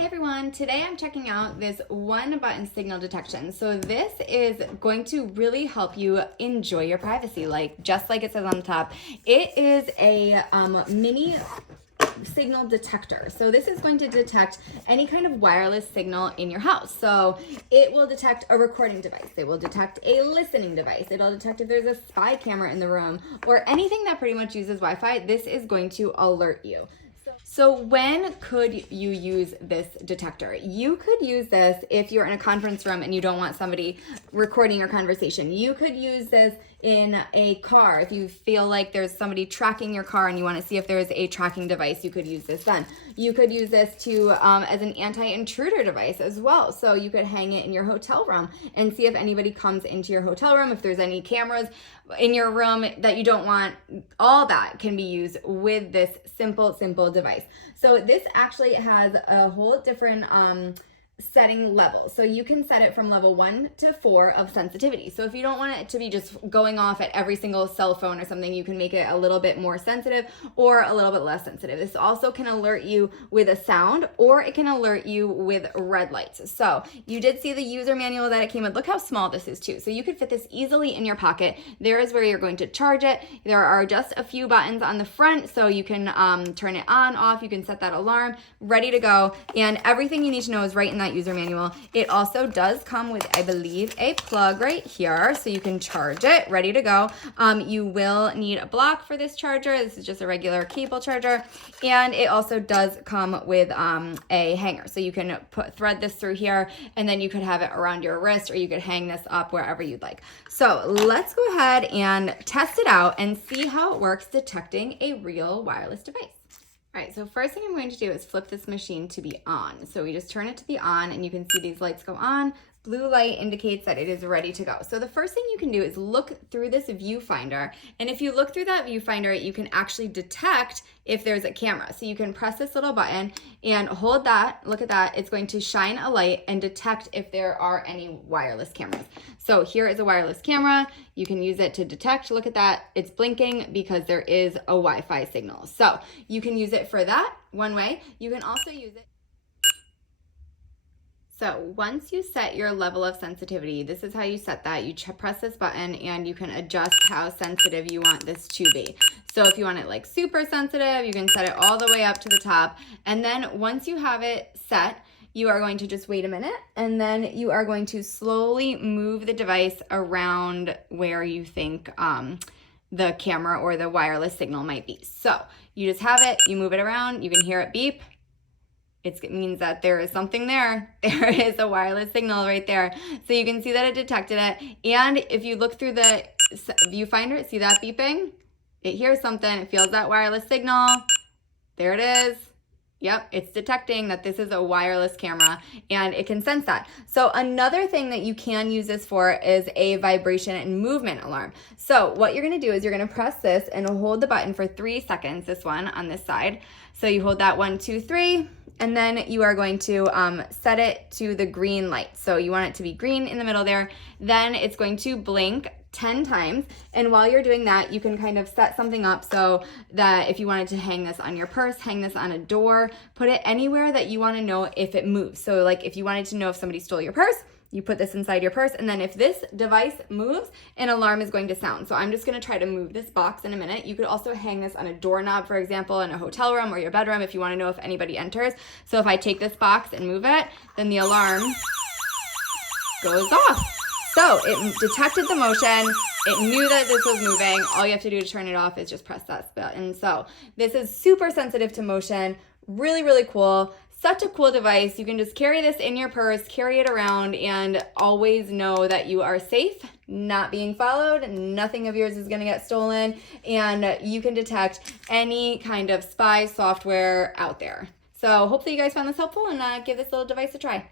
Hey everyone, today I'm checking out this one button signal detection. So this is going to really help you enjoy your privacy, just like it says on the top. It is a mini signal detector. So this is going to detect any kind of wireless signal in your house. So it will detect a recording device. It will detect a listening device. It'll detect if there's a spy camera in the room or anything that pretty much uses Wi-Fi. This is going to alert you. So when could you use this detector? You could use this if you're in a conference room and you don't want somebody recording your conversation. You could use this in a car. If you feel like there's somebody tracking your car and you want to see if there's a tracking device, you could use this then. You could use this to as an anti-intruder device as well. So you could hang it in your hotel room and see if anybody comes into your hotel room, if there's any cameras in your room that you don't want. All that can be used with this simple device. So this actually has a whole different setting level. So you can set it from level 1 to 4 of sensitivity. So if you don't want it to be just going off at every single cell phone or something, you can make it a little bit more sensitive or a little bit less sensitive. This also can alert you with a sound, or it can alert you with red lights. So you did see the user manual that it came with. Look how small this is too. So you could fit this easily in your pocket. There is where you're going to charge it. There are just a few buttons on the front, so you can turn it on, off. You can set that alarm, ready to go. And everything you need to know is right in that user manual. It also does come with, I believe, a plug right here, so you can charge it, ready to go. You will need a block for this charger. This is just a regular cable charger, and it also does come with a hanger, so you can thread this through here, and then you could have it around your wrist, or you could hang this up wherever you'd like. So let's go ahead and test it out and see how it works detecting a real wireless device. All right, so first thing I'm going to do is flip this machine to be on. So we just turn it to be on, and you can see these lights go on. Blue light indicates that it is ready to go. So the first thing you can do is look through this viewfinder. And if you look through that viewfinder, you can actually detect if there's a camera. So you can press this little button and hold that, look at that. It's going to shine a light and detect if there are any wireless cameras. So here is a wireless camera. You can use it to detect, look at that. It's blinking because there is a Wi-Fi signal. So you can use it for that one way. You can also use it. So once you set your level of sensitivity, this is how you set that. You press this button and you can adjust how sensitive you want this to be. So if you want it like super sensitive, you can set it all the way up to the top. And then once you have it set, you are going to just wait a minute, and then you are going to slowly move the device around where you think the camera or the wireless signal might be. So you just have it, you move it around, you can hear it beep. It means that there is something there. There is a wireless signal right there. So you can see that it detected it. And if you look through the viewfinder, see that beeping? It hears something, it feels that wireless signal. There it is. Yep, it's detecting that this is a wireless camera, and it can sense that. So another thing that you can use this for is a vibration and movement alarm. So what you're gonna do is you're gonna press this and hold the button for 3 seconds, this one on this side. So you hold that 1, 2, 3, and then you are going to set it to the green light. So you want it to be green in the middle there. Then it's going to blink 10 times. And while you're doing that, you can kind of set something up so that if you wanted to hang this on your purse, hang this on a door, put it anywhere that you want to know if it moves. So like if you wanted to know if somebody stole your purse, you put this inside your purse, and then if this device moves, an alarm is going to sound. So I'm just gonna try to move this box in a minute. You could also hang this on a doorknob, for example, in a hotel room or your bedroom if you wanna know if anybody enters. So if I take this box and move it, then the alarm goes off. So it detected the motion, it knew that this was moving. All you have to do to turn it off is just press that button. So this is super sensitive to motion, really cool. Such a cool device. You can just carry this in your purse, carry it around, and always know that you are safe, not being followed, nothing of yours is gonna get stolen, and you can detect any kind of spy software out there. So hopefully you guys found this helpful, and give this little device a try.